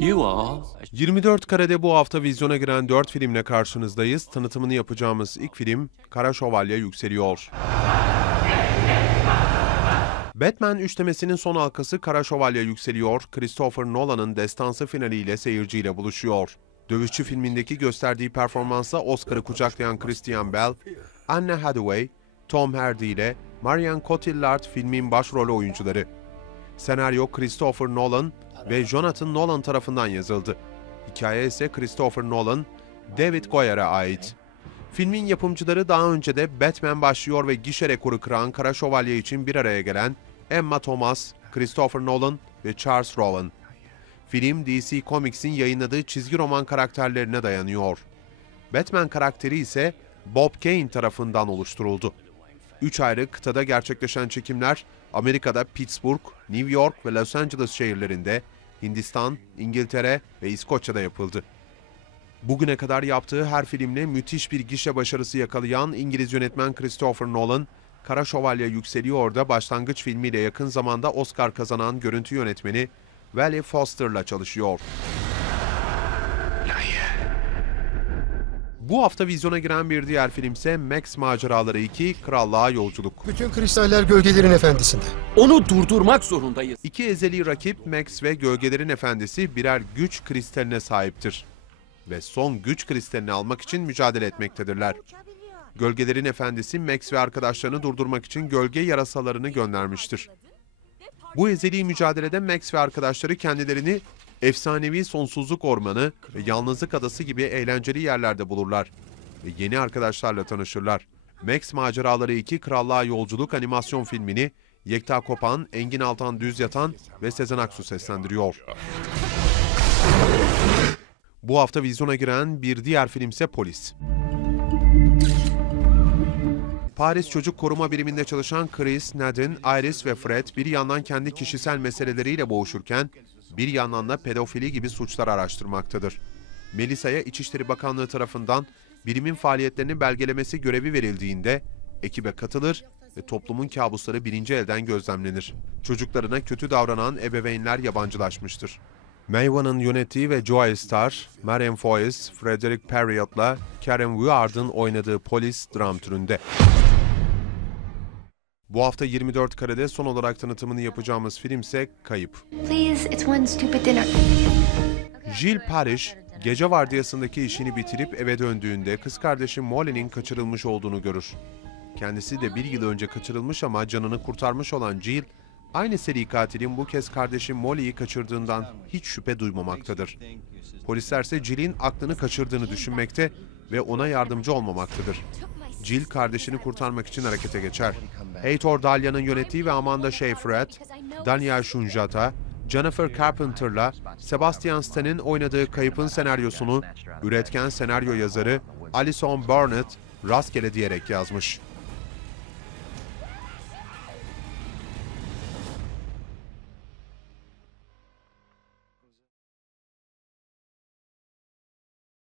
You are 24 karede bu hafta vizyona giren 4 filmle karşınızdayız. Tanıtımını yapacağımız ilk film Kara Şövalye Yükseliyor. Batman üçlemesinin son halkası Kara Şövalye Yükseliyor, Christopher Nolan'ın destansı finaliyle seyirciyle buluşuyor. Dövüşçü filmindeki gösterdiği performansa Oscar'ı kucaklayan Christian Bale, Anne Hathaway, Tom Hardy ile Marion Cotillard filmin başrol oyuncuları. Senaryo Christopher Nolan ve Jonathan Nolan tarafından yazıldı. Hikaye ise Christopher Nolan, David Goyer'a ait. Filmin yapımcıları daha önce de Batman başlıyor ve gişe rekoru kıran Kara Şövalye için bir araya gelen Emma Thomas, Christopher Nolan ve Charles Rowan. Film DC Comics'in yayınladığı çizgi roman karakterlerine dayanıyor. Batman karakteri ise Bob Kane tarafından oluşturuldu. Üç ayrı kıtada gerçekleşen çekimler Amerika'da Pittsburgh, New York ve Los Angeles şehirlerinde, Hindistan, İngiltere ve İskoçya'da yapıldı. Bugüne kadar yaptığı her filmle müthiş bir gişe başarısı yakalayan İngiliz yönetmen Christopher Nolan, Kara Şövalye Yükseliyor'da başlangıç filmiyle yakın zamanda Oscar kazanan görüntü yönetmeni Wally Foster'la çalışıyor. Bu hafta vizyona giren bir diğer film ise Max Maceraları 2 Krallığa Yolculuk. Bütün kristaller gölgelerin efendisinde. Onu durdurmak zorundayız. İki ezeli rakip Max ve Gölgelerin Efendisi birer güç kristaline sahiptir. Ve son güç kristalini almak için mücadele etmektedirler. Gölgelerin Efendisi Max ve arkadaşlarını durdurmak için gölge yarasalarını göndermiştir. Bu ezeli mücadelede Max ve arkadaşları kendilerini efsanevi sonsuzluk ormanı ve yalnızlık adası gibi eğlenceli yerlerde bulurlar ve yeni arkadaşlarla tanışırlar. Max Maceraları 2 Krallığa Yolculuk animasyon filmini Yekta Kopan, Engin Altan Düz Yatan ve Sezen Aksu seslendiriyor. Bu hafta vizyona giren bir diğer film ise Polis. Paris Çocuk Koruma Biriminde çalışan Chris, Nadine, Iris ve Fred bir yandan kendi kişisel meseleleriyle boğuşurken bir yandan da pedofili gibi suçlar araştırmaktadır. Melisa'ya İçişleri Bakanlığı tarafından birimin faaliyetlerini belgelemesi görevi verildiğinde ekibe katılır ve toplumun kabusları birinci elden gözlemlenir. Çocuklarına kötü davranan ebeveynler yabancılaşmıştır. Maywan'ın yönettiği ve Joy Star, Marion Foyce, Frederick Perriot'la Karen Wuard'ın oynadığı polis dram türünde. Bu hafta 24 karede son olarak tanıtımını yapacağımız film ise Kayıp. Please, it's one stupid dinner. Jill Parrish, gece vardiyasındaki işini bitirip eve döndüğünde kız kardeşi Molly'nin kaçırılmış olduğunu görür. Kendisi de bir yıl önce kaçırılmış ama canını kurtarmış olan Jill, aynı seri katilin bu kez kardeşi Molly'yi kaçırdığından hiç şüphe duymamaktadır. Polisler ise Jill'in aklını kaçırdığını düşünmekte ve ona yardımcı olmamaktadır. Jill kardeşini kurtarmak için harekete geçer. Heitor Dalia'nın yönettiği ve Amanda Seyfried, Daniel Shunjata, Jennifer Carpenter'la Sebastian Stan'in oynadığı Kayıp'ın senaryosunu üretken senaryo yazarı Alison Burnett rastgele diyerek yazmış.